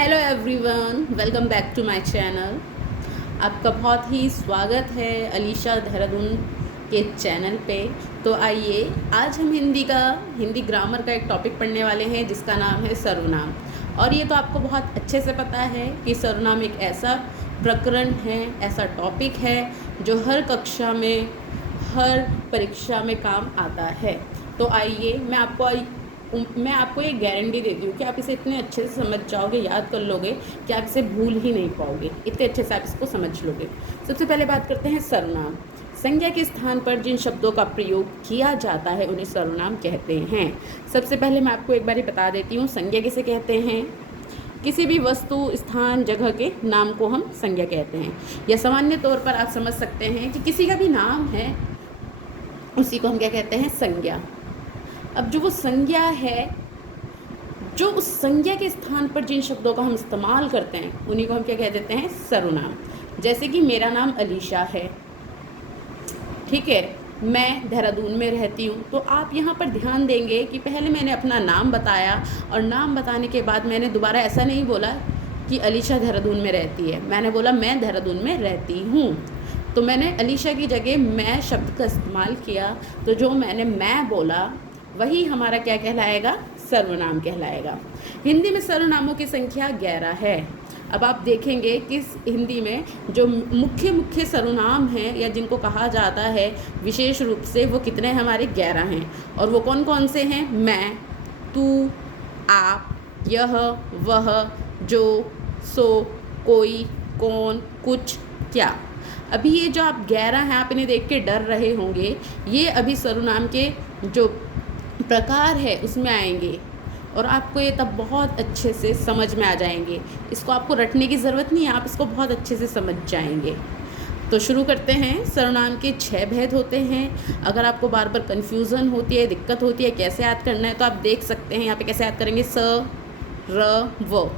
Hello everyone, welcome back to my channel. आपका बहुत ही स्वागत है अलीशा देहरादून के चैनल पे। तो आइए आज हम हिंदी ग्रामर का एक टॉपिक पढ़ने वाले हैं जिसका नाम है सर्वनाम। और ये तो आपको बहुत अच्छे से पता है कि सर्वनाम एक ऐसा प्रकरण है, ऐसा टॉपिक है जो हर कक्षा में, हर परीक्षा में काम आता है। तो आइए मैं आपको ये गारंटी देती हूँ कि आप इसे इतने अच्छे से समझ जाओगे, याद कर लोगे कि आप इसे भूल ही नहीं पाओगे, इतने अच्छे से आप इसको समझ लोगे। सबसे पहले बात करते हैं सर्वनाम। संज्ञा के स्थान पर जिन शब्दों का प्रयोग किया जाता है उन्हें सर्वनाम कहते हैं। सबसे पहले मैं आपको एक बार बता देती हूँ संज्ञा किसे कहते हैं। किसी भी वस्तु, स्थान, जगह के नाम को हम संज्ञा कहते हैं। या सामान्य तौर पर आप समझ सकते हैं कि किसी का भी नाम है उसी को हम क्या कहते हैं, संज्ञा। अब जो वो संज्ञा है, जो उस संज्ञा के स्थान पर जिन शब्दों का हम इस्तेमाल करते हैं उन्हीं को हम क्या कह देते हैं, सर्वनाम। जैसे कि मेरा नाम अलीशा है, ठीक है, मैं देहरादून में रहती हूँ। तो आप यहाँ पर ध्यान देंगे कि पहले मैंने अपना नाम बताया और नाम बताने के बाद मैंने दोबारा ऐसा नहीं बोला कि अलीशा देहरादून में रहती है, मैंने बोला मैं देहरादून में रहती हूँ। तो मैंने अलीशा की जगह मैं शब्द का इस्तेमाल किया। तो जो मैंने मैं बोला वही हमारा क्या कहलाएगा, सर्वनाम कहलाएगा। हिंदी में सर्वनामों की संख्या 11 है। अब आप देखेंगे कि हिंदी में जो मुख्य सर्वनाम हैं या जिनको कहा जाता है विशेष रूप से, वो कितने हमारे 11 हैं। और वो कौन कौन से हैं, मैं, तू, आप, यह, वह, जो, सो, कोई, कौन, कुछ, क्या। अभी ये जो आप 11 हैं, आप इन्हें देख के डर रहे होंगे, ये अभी सर्वनाम के जो प्रकार है उसमें आएंगे और आपको ये तब बहुत अच्छे से समझ में आ जाएंगे। इसको आपको रटने की ज़रूरत नहीं है, आप इसको बहुत अच्छे से समझ जाएंगे। तो शुरू करते हैं। सर्वनाम के 6 भेद होते हैं। अगर आपको बार बार कन्फ्यूज़न होती है, दिक्कत होती है कैसे याद करना है, तो आप देख सकते हैं यहाँ पे कैसे याद करेंगे। स, र, व,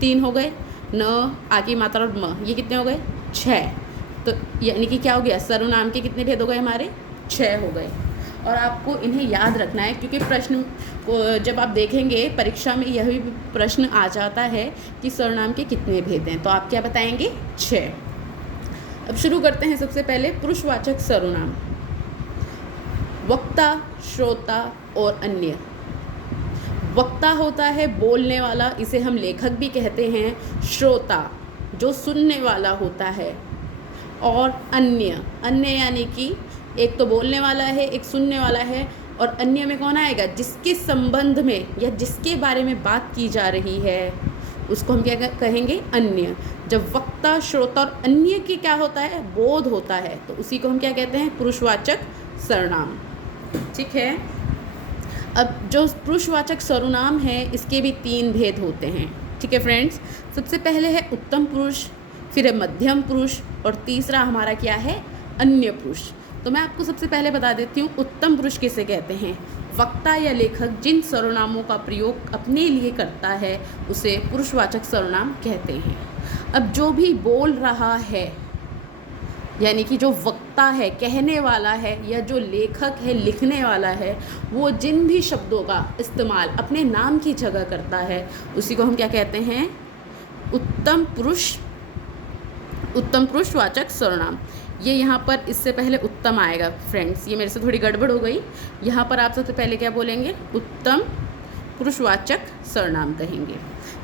तीन हो गए। न, आ की मात्रा और म, ये कितने हो गए, 6। तो यानी कि क्या हो गया, सर्वनाम के कितने भेद हो गए हमारे, 6 हो गए। और आपको इन्हें याद रखना है क्योंकि प्रश्न को जब आप देखेंगे परीक्षा में यह भी प्रश्न आ जाता है कि सर्वनाम के कितने भेद हैं। तो आप क्या बताएंगे, 6। अब शुरू करते हैं। सबसे पहले पुरुषवाचक सर्वनाम। वक्ता, श्रोता और अन्य। वक्ता होता है बोलने वाला, इसे हम लेखक भी कहते हैं। श्रोता जो सुनने वाला होता है, और अन्य यानी कि एक तो बोलने वाला है, एक सुनने वाला है, और अन्य में कौन आएगा, जिसके संबंध में या जिसके बारे में बात की जा रही है उसको हम क्या कहेंगे, अन्य। जब वक्ता, श्रोता और अन्य की क्या होता है, बोध होता है, तो उसी को हम क्या कहते हैं, पुरुषवाचक सर्वनाम। ठीक है। अब जो पुरुषवाचक सर्वनाम है इसके भी 3 भेद होते हैं। ठीक है फ्रेंड्स। सबसे पहले है उत्तम पुरुष, फिर है मध्यम पुरुष, और तीसरा हमारा क्या है, अन्य पुरुष। तो मैं आपको सबसे पहले बता देती हूँ उत्तम पुरुष किसे कहते हैं। वक्ता या लेखक जिन सर्वनामों का प्रयोग अपने लिए करता है उसे पुरुषवाचक सर्वनाम कहते हैं। अब जो भी बोल रहा है, यानी कि जो वक्ता है, कहने वाला है, या जो लेखक है, लिखने वाला है, वो जिन भी शब्दों का इस्तेमाल अपने नाम की जगह करता है उसी को हम क्या कहते हैं, उत्तम पुरुषवाचक सर्वनाम। ये यहाँ पर इससे पहले उत्तम आएगा फ्रेंड्स, ये मेरे से थोड़ी गड़बड़ हो गई। यहाँ पर आप सबसे पहले क्या बोलेंगे, उत्तम पुरुषवाचक सर्वनाम कहेंगे।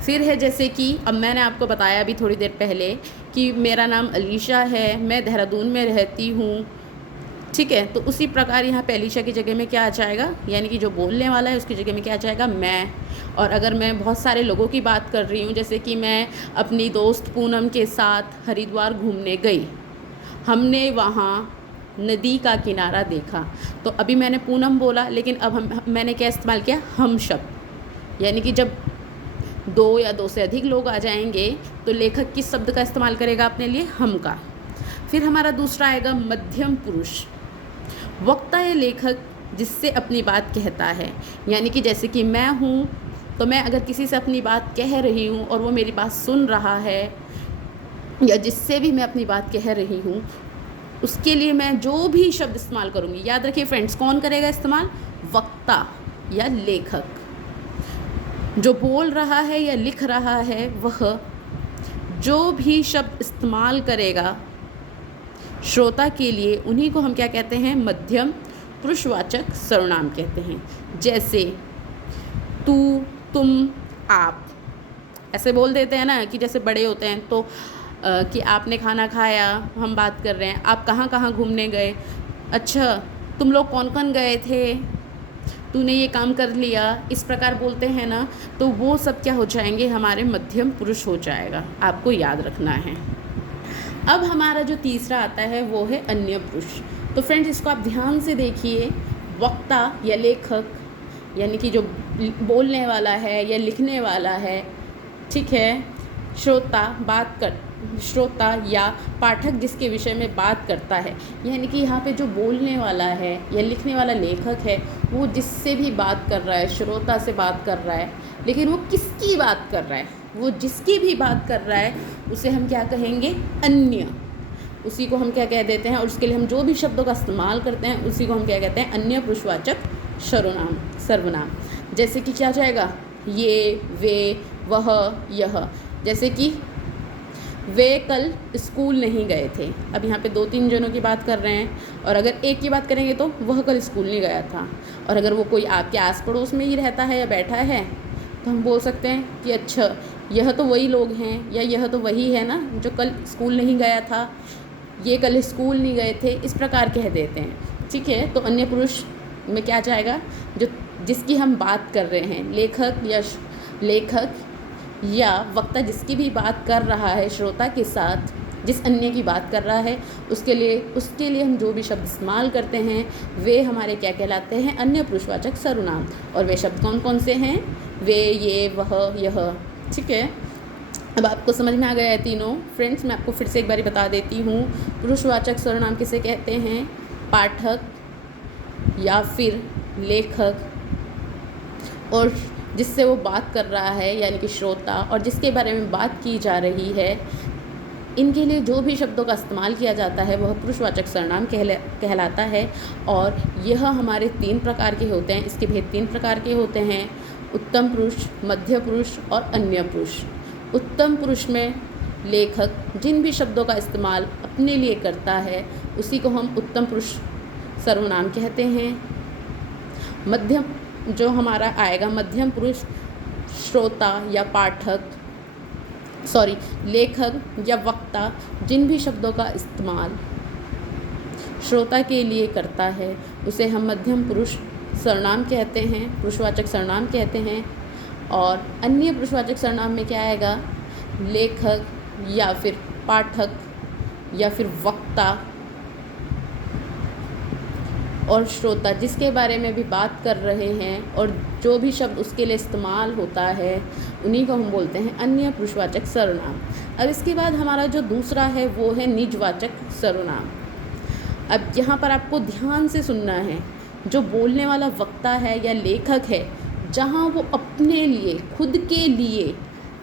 फिर है जैसे कि अब मैंने आपको बताया अभी थोड़ी देर पहले कि मेरा नाम अलीशा है, मैं देहरादून में रहती हूँ। ठीक है। तो उसी प्रकार यहाँ पे अलीशा की जगह में क्या आ जाएगा, यानी कि जो बोलने वाला है उसकी जगह में क्या आ जाएगा, मैं। और अगर मैं बहुत सारे लोगों की बात कर रही हूँ, जैसे कि मैं अपनी दोस्त पूनम के साथ हरिद्वार घूमने गई, हमने वहाँ नदी का किनारा देखा। तो अभी मैंने पूनम बोला, लेकिन अब मैंने क्या इस्तेमाल किया, हम शब्द। यानी कि जब 2 या 2 से अधिक लोग आ जाएंगे तो लेखक किस शब्द का इस्तेमाल करेगा अपने लिए, हम का। फिर हमारा दूसरा आएगा मध्यम पुरुष। वक्ता या लेखक जिससे अपनी बात कहता है, यानी कि जैसे कि मैं हूँ, तो मैं अगर किसी से अपनी बात कह रही हूँ और वो मेरी बात सुन रहा है, या जिससे भी मैं अपनी बात कह रही हूँ उसके लिए मैं जो भी शब्द इस्तेमाल करूँगी, याद रखिए फ्रेंड्स, कौन करेगा इस्तेमाल, वक्ता या लेखक। जो बोल रहा है या लिख रहा है वह जो भी शब्द इस्तेमाल करेगा श्रोता के लिए, उन्हीं को हम क्या कहते हैं, मध्यम पुरुषवाचक सर्वनाम कहते हैं। जैसे तू, तुम, आप, ऐसे बोल देते हैं ना कि जैसे बड़े होते हैं तो कि आपने खाना खाया, हम बात कर रहे हैं, आप कहाँ कहाँ घूमने गए, अच्छा तुम लोग कौन कौन गए थे, तूने ये काम कर लिया, इस प्रकार बोलते हैं ना, तो वो सब क्या हो जाएंगे, हमारे मध्यम पुरुष हो जाएगा, आपको याद रखना है। अब हमारा जो तीसरा आता है वो है अन्य पुरुष। तो फ्रेंड्स इसको आप ध्यान से देखिए। वक्ता या लेखक यानी कि जो बोलने वाला है या लिखने वाला है, ठीक है, श्रोता या पाठक जिसके विषय में बात करता है, यानी कि यहाँ पे जो बोलने वाला है या लिखने वाला लेखक है वो जिससे भी बात कर रहा है, श्रोता से बात कर रहा है, लेकिन वो किसकी बात कर रहा है, वो जिसकी भी बात कर रहा है उसे हम क्या कहेंगे, अन्य, उसी को हम क्या कह देते हैं। और उसके लिए हम जो भी शब्दों का इस्तेमाल करते हैं उसी को हम क्या कहते हैं, अन्य पुरुषवाचक सर्वनाम। जैसे कि क्या जाएगा, ये, वे, वह, यह। जैसे कि वे कल स्कूल नहीं गए थे। अब यहाँ पे 2-3 जनों की बात कर रहे हैं, और अगर एक की बात करेंगे तो वह कल स्कूल नहीं गया था। और अगर वो कोई आपके आस पड़ोस में ही रहता है या बैठा है तो हम बोल सकते हैं कि अच्छा यह तो वही लोग हैं, या यह तो वही है ना जो कल स्कूल नहीं गया था, ये कल स्कूल नहीं गए थे, इस प्रकार कह देते हैं। ठीक है, तो अन्य पुरुष में क्या जाएगा, जो जिसकी हम बात कर रहे हैं, लेखक या वक्ता जिसकी भी बात कर रहा है श्रोता के साथ, जिस अन्य की बात कर रहा है उसके लिए हम जो भी शब्द इस्तेमाल करते हैं वे हमारे क्या कहलाते हैं, अन्य पुरुषवाचक सर्वनाम। और वे शब्द कौन कौन से हैं, वे, ये, वह, यह। ठीक है, अब आपको समझ में आ गया है तीनों। फ्रेंड्स मैं आपको फिर से एक बार बता देती हूँ, पुरुषवाचक सर्वनाम किसे कहते हैं, पाठक या फिर लेखक, और जिससे वो बात कर रहा है यानी कि श्रोता, और जिसके बारे में बात की जा रही है, इनके लिए जो भी शब्दों का इस्तेमाल किया जाता है वह पुरुषवाचक सर्वनाम कहलाता है। और यह हमारे 3 प्रकार के होते हैं, इसके भेद 3 प्रकार के होते हैं, उत्तम पुरुष, मध्य पुरुष और अन्य पुरुष। उत्तम पुरुष में लेखक जिन भी शब्दों का इस्तेमाल अपने लिए करता है उसी को हम उत्तम पुरुष सर्वनाम कहते हैं। मध्यम जो हमारा आएगा, मध्यम पुरुष श्रोता या लेखक या वक्ता जिन भी शब्दों का इस्तेमाल श्रोता के लिए करता है उसे हम मध्यम पुरुष सर्वनाम कहते हैं, पुरुषवाचक सर्वनाम कहते हैं। और अन्य पुरुषवाचक सर्वनाम में क्या आएगा, लेखक या फिर पाठक या फिर वक्ता और श्रोता जिसके बारे में भी बात कर रहे हैं और जो भी शब्द उसके लिए इस्तेमाल होता है उन्हीं को हम बोलते हैं अन्य पुरुषवाचक सर्वनाम। अब इसके बाद हमारा जो दूसरा है वो है निजवाचक सर्वनाम। अब यहाँ पर आपको ध्यान से सुनना है, जो बोलने वाला वक्ता है या लेखक है, जहाँ वो अपने लिए, खुद के लिए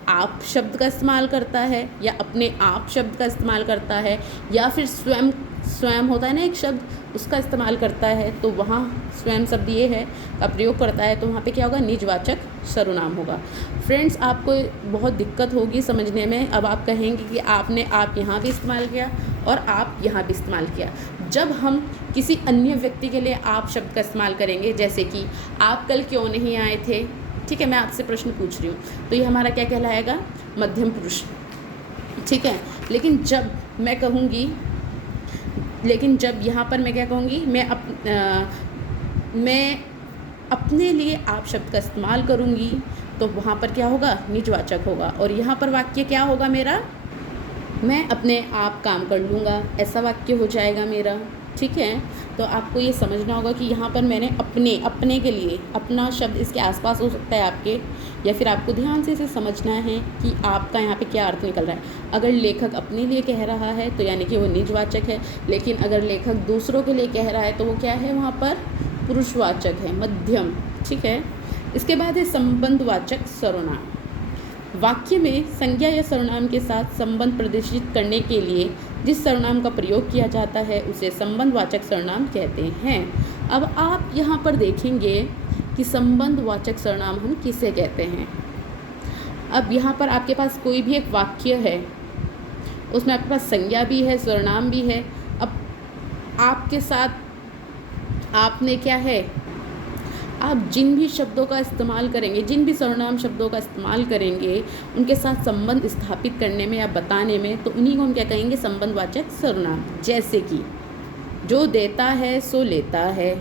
आप शब्द का इस्तेमाल करता है या अपने आप शब्द का इस्तेमाल करता है या फिर स्वयं होता है ना एक शब्द, उसका इस्तेमाल करता है, तो वहाँ स्वयं शब्द ये है का प्रयोग करता है, तो वहाँ पे क्या होगा, निजवाचक सर्वनाम होगा। फ्रेंड्स आपको बहुत दिक्कत होगी समझने में। अब आप कहेंगे कि आपने आप यहाँ भी इस्तेमाल किया और आप यहाँ भी इस्तेमाल किया। जब हम किसी अन्य व्यक्ति के लिए आप शब्द का इस्तेमाल करेंगे, जैसे कि आप कल क्यों नहीं आए थे, ठीक है, मैं आपसे प्रश्न पूछ रही हूँ, तो ये हमारा क्या कहलाएगा, मध्यम पुरुष। ठीक है, लेकिन जब यहाँ पर मैं क्या कहूँगी, मैं अपने लिए आप शब्द का इस्तेमाल करूँगी, तो वहाँ पर क्या होगा, निजवाचक होगा। और यहाँ पर वाक्य क्या होगा मेरा, मैं अपने आप काम कर लूँगा, ऐसा वाक्य हो जाएगा मेरा। ठीक है, तो आपको ये समझना होगा कि यहाँ पर मैंने अपने के लिए, अपना शब्द इसके आसपास हो सकता है आपके, या फिर आपको ध्यान से इसे समझना है कि आपका यहाँ पे क्या अर्थ निकल रहा है। अगर लेखक अपने लिए कह रहा है तो यानी कि वो निजवाचक है, लेकिन अगर लेखक दूसरों के लिए कह रहा है तो वो क्या है, वहाँ पर पुरुषवाचक है, मध्यम। ठीक है, इसके बाद है संबंधवाचक सर्वनाम। वाक्य में संज्ञा या सर्वनाम के साथ संबंध प्रदर्शित करने के लिए जिस सर्वनाम का प्रयोग किया जाता है उसे संबंधवाचक सर्वनाम कहते हैं। अब आप यहाँ पर देखेंगे कि संबंधवाचक सर्वनाम हम किसे कहते हैं। अब यहाँ पर आपके पास कोई भी एक वाक्य है, उसमें आपके पास संज्ञा भी है, सर्वनाम भी है। अब आपके साथ आपने क्या है, आप जिन भी शब्दों का इस्तेमाल करेंगे, जिन भी सर्वनाम शब्दों का इस्तेमाल करेंगे, उनके साथ संबंध स्थापित करने में या बताने में, तो उन्हीं को हम क्या कहेंगे, संबंधवाचक सर्वनाम। जैसे कि जो देता है सो लेता है।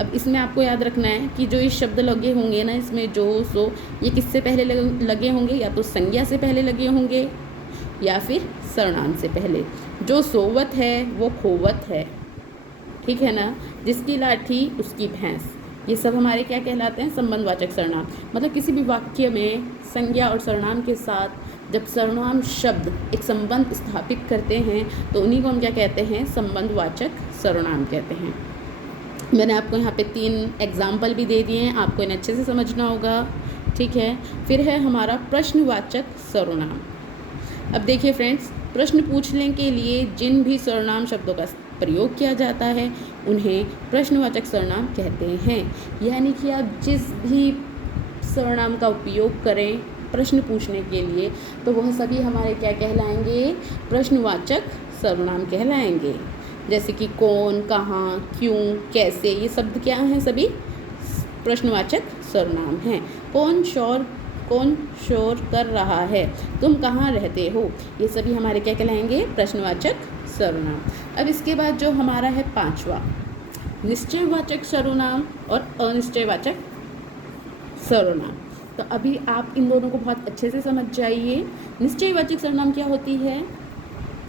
अब इसमें आपको याद रखना है कि जो ये शब्द लगे होंगे ना, इसमें जो सो, ये किससे पहले लगे होंगे, या तो संज्ञा से पहले लगे होंगे या फिर सर्वनाम से पहले। जो सोवत है वो खोवत है, ठीक है ना। जिसकी लाठी उसकी भैंस, ये सब हमारे क्या कहलाते हैं, संबंधवाचक सर्वनाम। मतलब किसी भी वाक्य में संज्ञा और सर्वनाम के साथ जब सर्वनाम शब्द एक संबंध स्थापित करते हैं तो उन्हीं को हम क्या कहते हैं, संबंधवाचक सर्वनाम कहते हैं। मैंने आपको यहाँ पे 3 एग्जाम्पल भी दे दिए हैं, आपको इन्हें अच्छे से समझना होगा, ठीक है। फिर है हमारा प्रश्नवाचक सर्वनाम। अब देखिए फ्रेंड्स, प्रश्न पूछने के लिए जिन भी सर्वनाम शब्दों का प्रयोग किया जाता है उन्हें प्रश्नवाचक सर्वनाम कहते हैं। यानी कि आप जिस भी सर्वनाम का उपयोग करें प्रश्न पूछने के लिए, तो वह सभी हमारे क्या कहलाएंगे, प्रश्नवाचक सर्वनाम कहलाएंगे। जैसे कि कौन, कहाँ, क्यों, कैसे, ये शब्द क्या हैं, सभी प्रश्नवाचक सर्वनाम हैं। कौन शोर कर रहा है, तुम कहाँ रहते हो, ये सभी हमारे क्या कहलाएंगे, प्रश्नवाचक सर्वनाम। अब इसके बाद जो हमारा है 5वां, निश्चयवाचक सर्वनाम और अनिश्चयवाचक सर्वनाम। तो अभी आप इन दोनों को बहुत अच्छे से समझ जाइए। निश्चयवाचक सर्वनाम क्या होती है,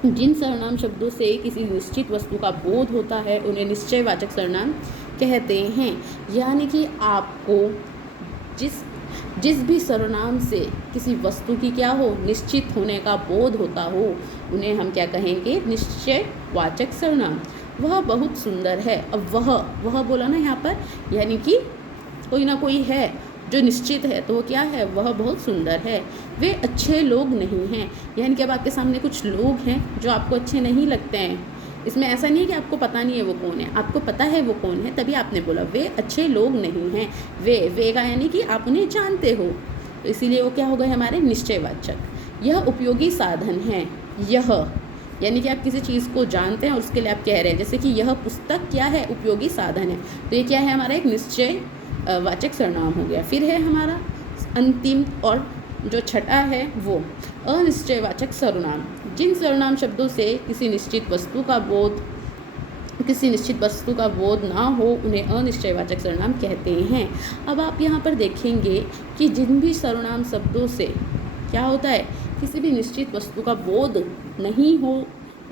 जिन सर्वनाम शब्दों से किसी निश्चित वस्तु का बोध होता है उन्हें निश्चयवाचक सर्वनाम कहते हैं। यानी कि आपको जिस भी सर्वनाम से किसी वस्तु की क्या हो, निश्चित होने का बोध होता हो, उन्हें हम क्या कहेंगे, निश्चयवाचक सर्वनाम। वह बहुत सुंदर है। अब वह बोला ना यहाँ पर, यानी कि कोई ना कोई है जो निश्चित है, तो वो क्या है, वह बहुत सुंदर है। वे अच्छे लोग नहीं हैं, यानी कि अब आपके सामने कुछ लोग हैं जो आपको अच्छे नहीं लगते हैं। इसमें ऐसा नहीं है कि आपको पता नहीं है वो कौन है, आपको पता है वो कौन है, तभी आपने बोला वे अच्छे लोग नहीं हैं। वे का यानी कि आप उन्हें जानते हो, तो इसीलिए वो क्या हो गए हमारे निश्चयवाचक। यह उपयोगी साधन है, यह यानी कि आप किसी चीज़ को जानते हैं और उसके लिए आप कह रहे हैं। जैसे कि यह पुस्तक क्या है, उपयोगी साधन है, तो ये क्या है, हमारा एक निश्चय वाचक सर्वनाम हो गया। फिर है हमारा अंतिम और जो छठा है वो अनिश्चयवाचक सर्वनाम। जिन सर्वनाम शब्दों से किसी निश्चित वस्तु का बोध ना हो उन्हें अनिश्चयवाचक सर्वनाम कहते हैं। अब आप यहाँ पर देखेंगे कि जिन भी सर्वनाम शब्दों से क्या होता है, किसी भी निश्चित वस्तु का बोध नहीं हो,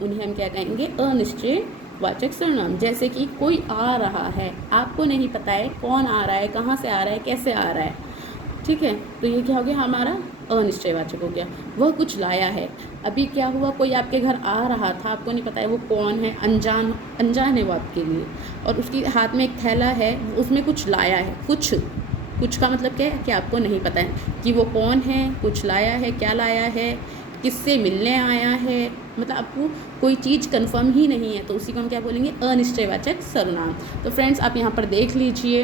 उन्हें हम क्या कहेंगे, अनिश्चयवाचक सर्वनाम। जैसे कि कोई आ रहा है, आपको नहीं पता है कौन आ रहा है, कहाँ से आ रहा है, कैसे आ रहा है, ठीक है, तो ये क्या हो गया हमारा अनिश्चयवाचक हो गया। वह कुछ लाया है, अभी क्या हुआ, कोई आपके घर आ रहा था, आपको नहीं पता है वो कौन है, अनजान है वो आपके लिए, और उसके हाथ में एक थैला है, उसमें कुछ लाया है। कुछ का मतलब क्या है कि आपको नहीं पता है कि वो कौन है, कुछ लाया है, क्या लाया है, किससे मिलने आया है, मतलब आपको कोई चीज़ कंफर्म ही नहीं है, तो उसी को हम क्या बोलेंगे, अनिश्चयवाचक सर्वनाम। तो फ्रेंड्स आप यहाँ पर देख लीजिए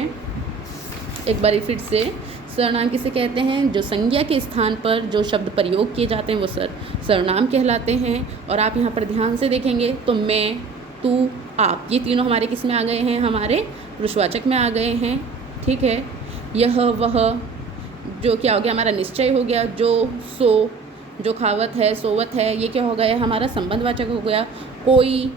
एक बार फिर से, सर्वनाम किसे कहते हैं, जो संज्ञा के स्थान पर जो शब्द प्रयोग किए जाते हैं वो सर्वनाम कहलाते हैं। और आप यहाँ पर ध्यान से देखेंगे तो मैं, तू, आप, ये तीनों हमारे किस में आ गए हैं, हमारे पुरुषवाचक में आ गए हैं, ठीक है। यह वह जो क्या हो गया हमारा निश्चय हो गया, जो सो, जो खावत है, सोवत है, ये क्या हो गया हमारा संबंधवाचक हो गया। कोई,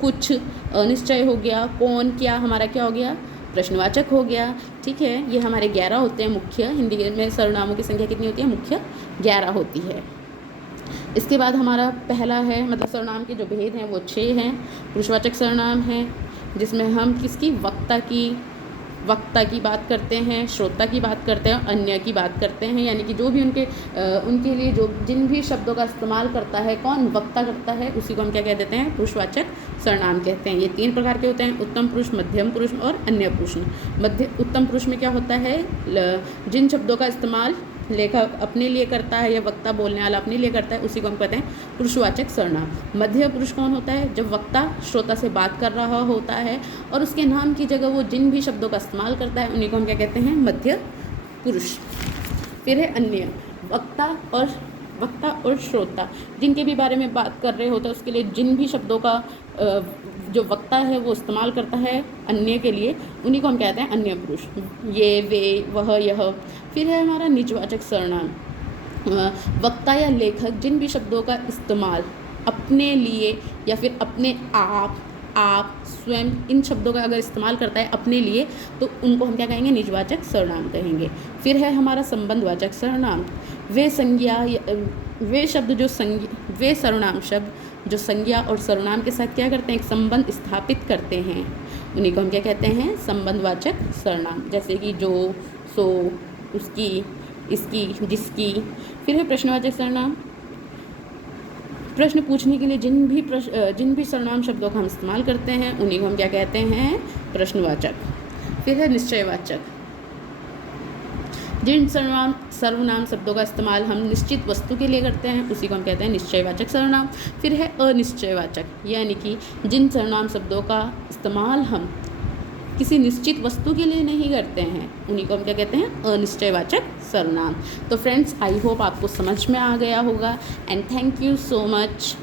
कुछ अनिश्चय हो गया। कौन, क्या, हमारा क्या हो गया, प्रश्नवाचक हो गया, ठीक है। ये हमारे 11 होते हैं मुख्य, हिंदी में सर्वनामों की संख्या कितनी होती है, मुख्य 11 होती है। इसके बाद हमारा पहला है, मतलब सर्वनाम के जो भेद हैं वो 6 हैं। पुरुषवाचक सर्वनाम है जिसमें हम किसकी, वक्ता की बात करते हैं, श्रोता की बात करते हैं, अन्य की बात करते हैं। यानी कि जो भी उनके लिए जो जिन भी शब्दों का इस्तेमाल करता है, कौन, वक्ता करता है, उसी को हम क्या कह देते हैं, पुरुषवाचक सर्वनाम कहते हैं। ये 3 प्रकार के होते हैं, उत्तम पुरुष, मध्यम पुरुष और अन्य पुरुष। उत्तम पुरुष में क्या होता है, जिन शब्दों का इस्तेमाल लेखक अपने लिए करता है या वक्ता बोलने वाला अपने लिए करता है, उसी को हम कहते हैं पुरुषवाचक सर्वनाम। मध्य पुरुष कौन होता है, जब वक्ता श्रोता से बात कर रहा होता है और उसके नाम की जगह वो जिन भी शब्दों का इस्तेमाल करता है उन्हीं को हम क्या कहते हैं, मध्य पुरुष। फिर है अन्य। वक्ता और श्रोता जिनके भी बारे में बात कर रहे होते हैं, उसके लिए जिन भी शब्दों का जो वक्ता है वो इस्तेमाल करता है अन्य के लिए, उन्हीं को हम कहते हैं अन्य पुरुष। ये, वे, वह, यह। फिर है हमारा निजवाचक सर्वनाम। वक्ता या लेखक जिन भी शब्दों का इस्तेमाल अपने लिए या फिर अपने आप, स्वयं, इन शब्दों का अगर इस्तेमाल करता है अपने लिए, तो उनको हम क्या कहेंगे? निजवाचक सर्वनाम कहेंगे। फिर है हमारा संबंधवाचक सर्वनाम। वे सर्वनाम शब्द जो संज्ञा और सर्वनाम के साथ क्या करते हैं? एक संबंध स्थापित करते हैं, उन्हीं को हम क्या कहते हैं? संबंधवाचक सर्वनाम। जैसे कि जो, सो, उसकी, इसकी, जिसकी। फिर है प्रश्नवाचक सर्वनाम। प्रश्न पूछने के लिए जिन भी सर्वनाम शब्दों का हम इस्तेमाल करते हैं, उन्हीं को हम क्या कहते हैं? प्रश्नवाचक। फिर है निश्चयवाचक। जिन सर्वनाम शब्दों का इस्तेमाल हम निश्चित वस्तु के लिए करते हैं, उसी को हम कहते हैं निश्चयवाचक सर्वनाम। फिर है अनिश्चयवाचक, यानी कि जिन सर्वनाम शब्दों का इस्तेमाल हम किसी निश्चित वस्तु के लिए नहीं करते हैं, उन्हीं को हम क्या कहते हैं? अनिश्चयवाचक सर्वनाम। तो फ्रेंड्स, आई होप आपको समझ में आ गया होगा, and thank you so much.